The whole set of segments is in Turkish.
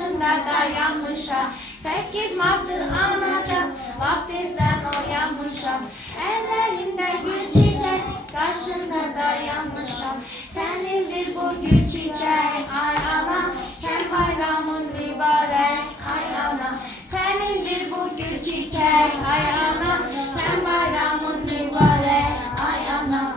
karşında dayanmışam. 8 Mart'tır anacan, vaftizden uyanmışam. Ellerimde gül çiçek, karşında dayanmışam. Senindir bu gül çiçek, ay ana, sen bayramın mübarek, ay ana. Senindir bu gül çiçek, ay ana, sen bayramın mübarek, ay ana.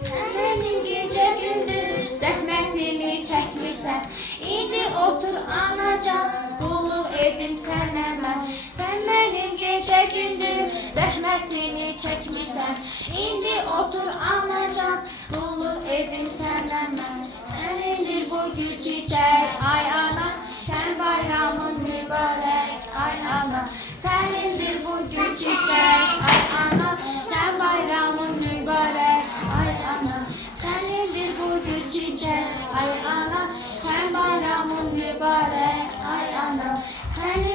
Sen benim gece gündüz zəhmətimi çəkmirsən. İndi otur anacan, qulluq edim sənə mən. Sən benim gece gündüz zəhmətimi çəkmirsən. İndi otur anacan, qulluq edim sənə mən. Sənindir bu gül çiçək, ay ana, sən bayramın mübarək, ay ana. Sənindir bu gül çiçək, ay ana, sən bayramın mübarək, ay ana. Senindir bu gül çiçek, ay ana, sen bayramın mübarek, ay ana. Senin